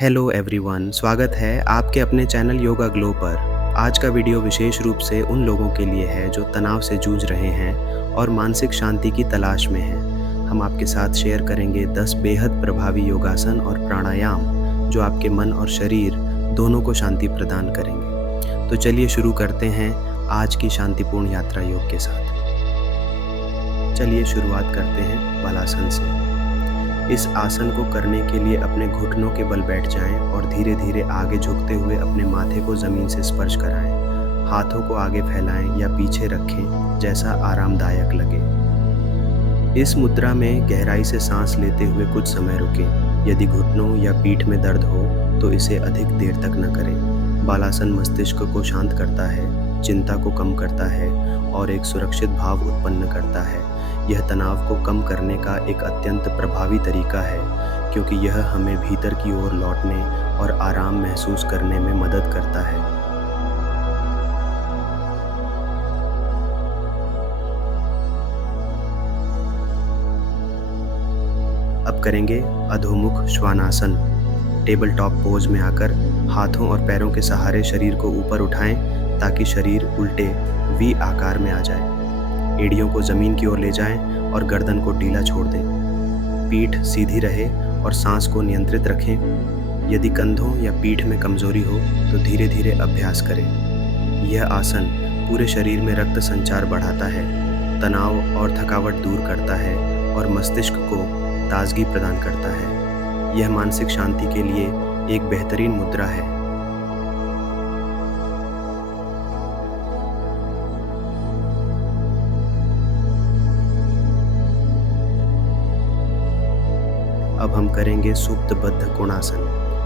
Hello everyone, स्वागत है आपके अपने चैनल योगा ग्लो पर। आज का वीडियो विशेष रूप से उन लोगों के लिए है जो तनाव से जूझ रहे हैं और मानसिक शांति की तलाश में हैं। हम आपके साथ शेयर करेंगे 10 बेहद प्रभावी योगासन और प्राणायाम जो आपके मन और शरीर दोनों को शांति प्रदान करेंगे। तो चलिए शुरू करते हैं आज की शांतिपूर्ण यात्रा योग के साथ। चलिए शुरुआत करते हैं बालासन से। इस आसन को करने के लिए अपने घुटनों के बल बैठ जाएं और धीरे धीरे आगे झुकते हुए अपने माथे को ज़मीन से स्पर्श कराएं। हाथों को आगे फैलाएं या पीछे रखें, जैसा आरामदायक लगे। इस मुद्रा में गहराई से सांस लेते हुए कुछ समय रुकें। यदि घुटनों या पीठ में दर्द हो तो इसे अधिक देर तक न करें। बालासन मस्तिष्क को शांत करता है, चिंता को कम करता है और एक सुरक्षित भाव उत्पन्न करता है। यह तनाव को कम करने का एक अत्यंत प्रभावी तरीका है, क्योंकि यह हमें भीतर की ओर लौटने और आराम महसूस करने में मदद करता है। अब करेंगे अधोमुख श्वानासन। टेबल टॉप पोज में आकर हाथों और पैरों के सहारे शरीर को ऊपर उठाएं ताकि शरीर उल्टे वी आकार में आ जाए। एड़ियों को ज़मीन की ओर ले जाएं और गर्दन को ढीला छोड़ दें। पीठ सीधी रहे और सांस को नियंत्रित रखें। यदि कंधों या पीठ में कमजोरी हो तो धीरे धीरे अभ्यास करें। यह आसन पूरे शरीर में रक्त संचार बढ़ाता है, तनाव और थकावट दूर करता है और मस्तिष्क को ताजगी प्रदान करता है। यह मानसिक शांति के लिए एक बेहतरीन मुद्रा है। अब हम करेंगे सुप्तबद्ध कोणासन।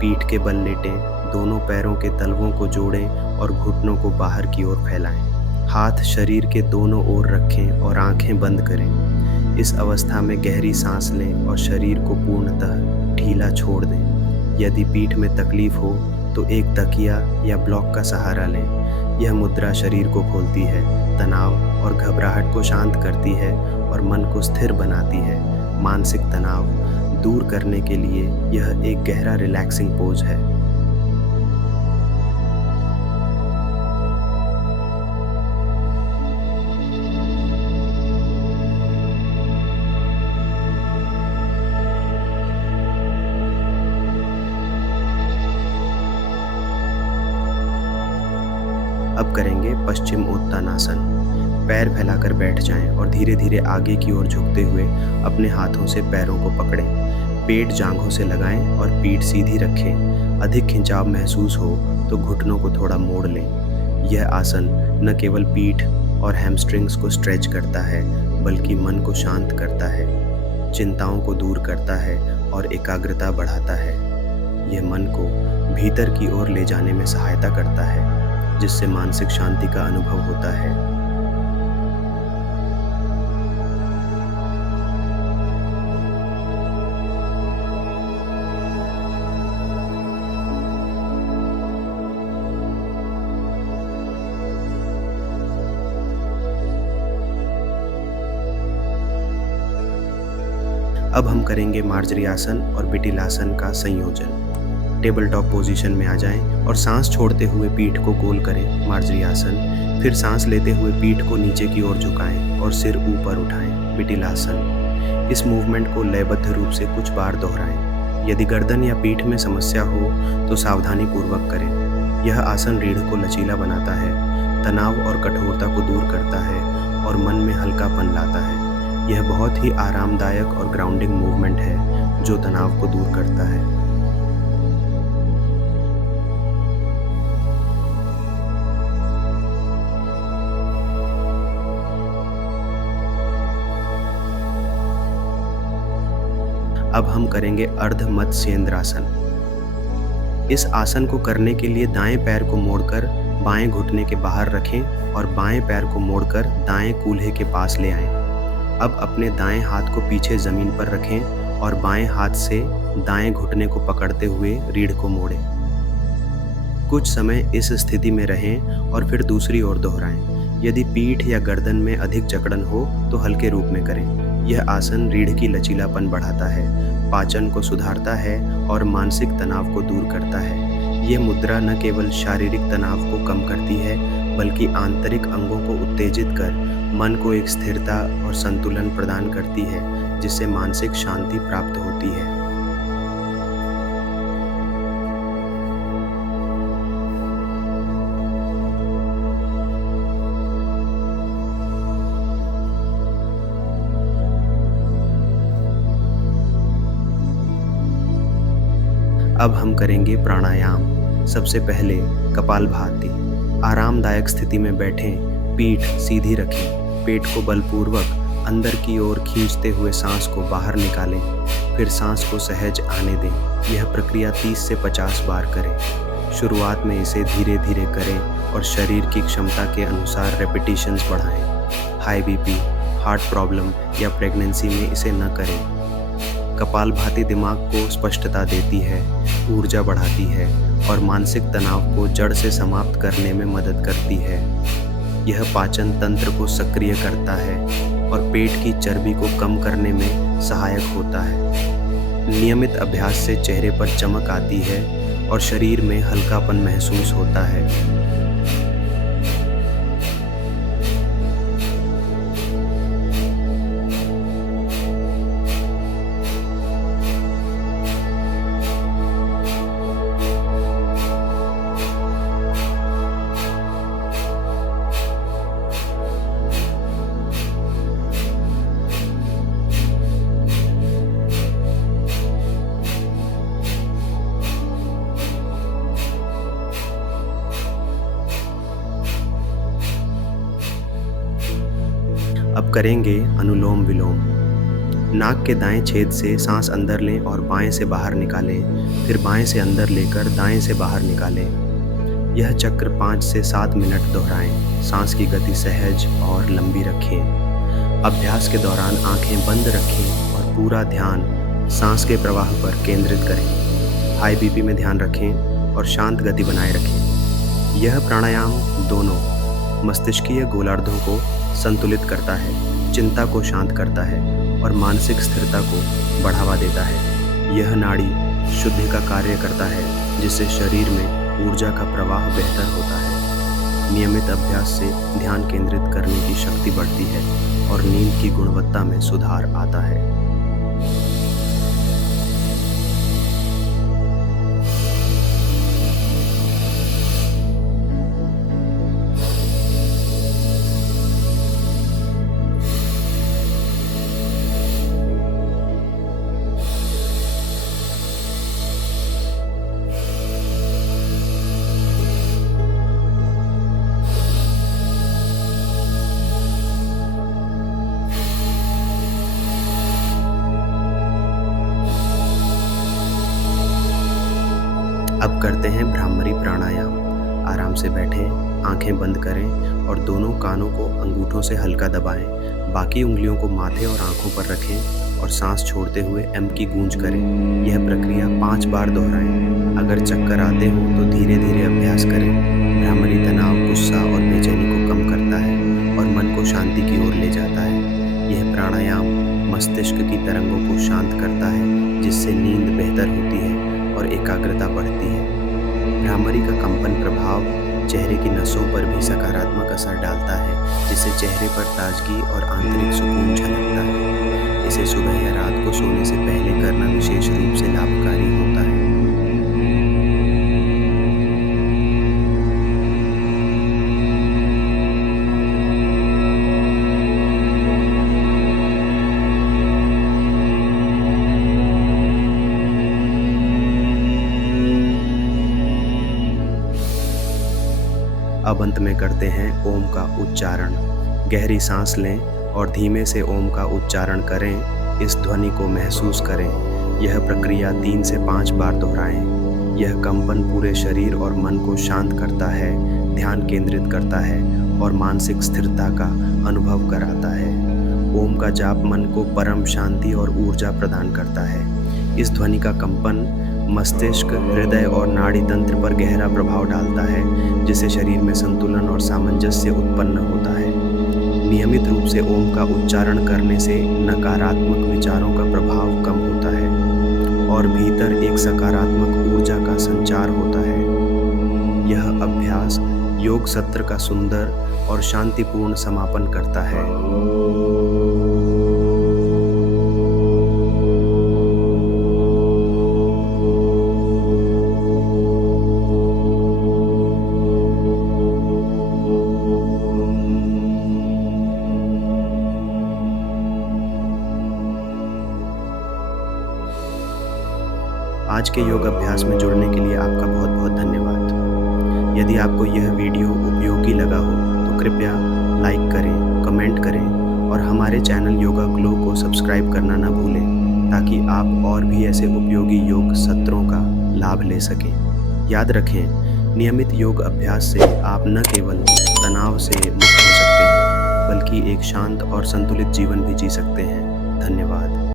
पीठ के बल लेटें, दोनों पैरों के तलवों को जोड़ें और घुटनों को बाहर की ओर फैलाएं। हाथ शरीर के दोनों ओर रखें और आंखें बंद करें। इस अवस्था में गहरी सांस लें और शरीर को पूर्णतः ढीला छोड़ दें। यदि पीठ में तकलीफ हो तो एक तकिया या ब्लॉक का सहारा लें। यह मुद्रा शरीर को खोलती है, तनाव और घबराहट को शांत करती है और मन को स्थिर बनाती है। मानसिक तनाव दूर करने के लिए यह एक गहरा रिलैक्सिंग पोज है। अब करेंगे पश्चिम उत्तानासन। पैर फैलाकर बैठ जाएं और धीरे धीरे आगे की ओर झुकते हुए अपने हाथों से पैरों को पकड़ें। पेट जांघों से लगाएं और पीठ सीधी रखें। अधिक खिंचाव महसूस हो तो घुटनों को थोड़ा मोड़ लें। यह आसन न केवल पीठ और हैमस्ट्रिंग्स को स्ट्रेच करता है, बल्कि मन को शांत करता है, चिंताओं को दूर करता है और एकाग्रता बढ़ाता है। यह मन को भीतर की ओर ले जाने में सहायता करता है, जिससे मानसिक शांति का अनुभव होता है। अब हम करेंगे मार्जरी आसन और पिटीलासन का संयोजन। टेबल टॉप पोजीशन में आ जाएं और सांस छोड़ते हुए पीठ को गोल करें, मार्जरी आसन। फिर सांस लेते हुए पीठ को नीचे की ओर झुकाएं और सिर ऊपर उठाएं, पिटीलासन। इस मूवमेंट को लयबद्ध रूप से कुछ बार दोहराएं। यदि गर्दन या पीठ में समस्या हो तो सावधानी पूर्वक करें। यह आसन रीढ़ को लचीला बनाता है, तनाव और कठोरता को दूर करता है और मन में हल्कापन लाता है। यह बहुत ही आरामदायक और ग्राउंडिंग मूवमेंट है जो तनाव को दूर करता है। अब हम करेंगे अर्ध मत्स्येंद्रासन। इस आसन को करने के लिए दाएं पैर को मोड़कर बाएं घुटने के बाहर रखें और बाएं पैर को मोड़कर दाएं कूल्हे के पास ले आएं। अब अपने दाएं हाथ को पीछे ज़मीन पर रखें और बाएं हाथ से दाएं घुटने को पकड़ते हुए रीढ़ को मोड़ें। कुछ समय इस स्थिति में रहें और फिर दूसरी ओर दोहराएं। यदि पीठ या गर्दन में अधिक जकड़न हो तो हल्के रूप में करें। यह आसन रीढ़ की लचीलापन बढ़ाता है, पाचन को सुधारता है और मानसिक तनाव को दूर करता है। यह मुद्रा न केवल शारीरिक तनाव को कम करती है, बल्कि आंतरिक अंगों को उत्तेजित कर मन को एक स्थिरता और संतुलन प्रदान करती है, जिससे मानसिक शांति प्राप्त होती है। अब हम करेंगे प्राणायाम। सबसे पहले कपालभाति। आरामदायक स्थिति में बैठें, पीठ सीधी रखें, पेट को बलपूर्वक अंदर की ओर खींचते हुए सांस को बाहर निकालें, फिर सांस को सहज आने दें। यह प्रक्रिया 30 से 50 बार करें। शुरुआत में इसे धीरे धीरे करें और शरीर की क्षमता के अनुसार रेपिटेशंस बढ़ाएं। हाई बीपी, हार्ट प्रॉब्लम या प्रेगनेंसी में इसे न करें। कपालभाति दिमाग को स्पष्टता देती है, ऊर्जा बढ़ाती है और मानसिक तनाव को जड़ से समाप्त करने में मदद करती है। यह पाचन तंत्र को सक्रिय करता है और पेट की चर्बी को कम करने में सहायक होता है। नियमित अभ्यास से चेहरे पर चमक आती है और शरीर में हल्कापन महसूस होता है। अब करेंगे अनुलोम विलोम। नाक के दाएं छेद से सांस अंदर लें और बाएं से बाहर निकालें, फिर बाएं से अंदर लेकर दाएं से बाहर निकालें। यह चक्र 5 से 7 मिनट दोहराएं। सांस की गति सहज और लंबी रखें। अभ्यास के दौरान आंखें बंद रखें और पूरा ध्यान सांस के प्रवाह पर केंद्रित करें। हाई बीपी में ध्यान रखें और शांत गति बनाए रखें। यह प्राणायाम दोनों मस्तिष्कीय गोलार्धों को संतुलित करता है, चिंता को शांत करता है और मानसिक स्थिरता को बढ़ावा देता है। यह नाड़ी शुद्धि का कार्य करता है, जिससे शरीर में ऊर्जा का प्रवाह बेहतर होता है। नियमित अभ्यास से ध्यान केंद्रित करने की शक्ति बढ़ती है और नींद की गुणवत्ता में सुधार आता है। अब करते हैं भ्रामरी प्राणायाम। आराम से बैठें, आंखें बंद करें और दोनों कानों को अंगूठों से हल्का दबाएं। बाकी उंगलियों को माथे और आंखों पर रखें और सांस छोड़ते हुए एम की गूंज करें। यह प्रक्रिया 5 बार दोहराएं। अगर चक्कर आते हों तो धीरे धीरे अभ्यास करें। भ्रामरी तनाव, गुस्सा और बेचैनी को कम करता है और मन को शांति की ओर ले जाता है। यह प्राणायाम मस्तिष्क की तरंगों को शांत करता है, जिससे नींद बेहतर होती है और एकाग्रता बढ़ती है। भ्रामरी का कंपन प्रभाव चेहरे की नसों पर भी सकारात्मक असर डालता है, जिससे चेहरे पर ताजगी और आंतरिक सुकून झलकता है। इसे सुबह या रात को सोने से पहले करना विशेष रूप से लाभकारी होता है। अब अंत में करते हैं ओम का उच्चारण। गहरी सांस लें और धीमे से ओम का उच्चारण करें। इस ध्वनि को महसूस करें। यह प्रक्रिया 3 से 5 बार दोहराएं। यह कंपन पूरे शरीर और मन को शांत करता है, ध्यान केंद्रित करता है और मानसिक स्थिरता का अनुभव कराता है। ओम का जाप मन को परम शांति और ऊर्जा प्रदान करता है। इस ध्वनि का कंपन मस्तिष्क, हृदय और नाड़ी तंत्र पर गहरा प्रभाव डालता है, जिससे शरीर में संतुलन और सामंजस्य उत्पन्न होता है। नियमित रूप से ओम का उच्चारण करने से नकारात्मक विचारों का प्रभाव कम होता है और भीतर एक सकारात्मक ऊर्जा का संचार होता है। यह अभ्यास योग सत्र का सुंदर और शांतिपूर्ण समापन करता है। आज के योग अभ्यास में जुड़ने के लिए आपका बहुत बहुत धन्यवाद। यदि आपको यह वीडियो उपयोगी लगा हो तो कृपया लाइक करें, कमेंट करें और हमारे चैनल योगा ग्लो को सब्सक्राइब करना ना भूलें, ताकि आप और भी ऐसे उपयोगी योग सत्रों का लाभ ले सकें। याद रखें, नियमित योग अभ्यास से आप न केवल तनाव से मुक्त हो सकते हैं, बल्कि एक शांत और संतुलित जीवन भी जी सकते हैं। धन्यवाद।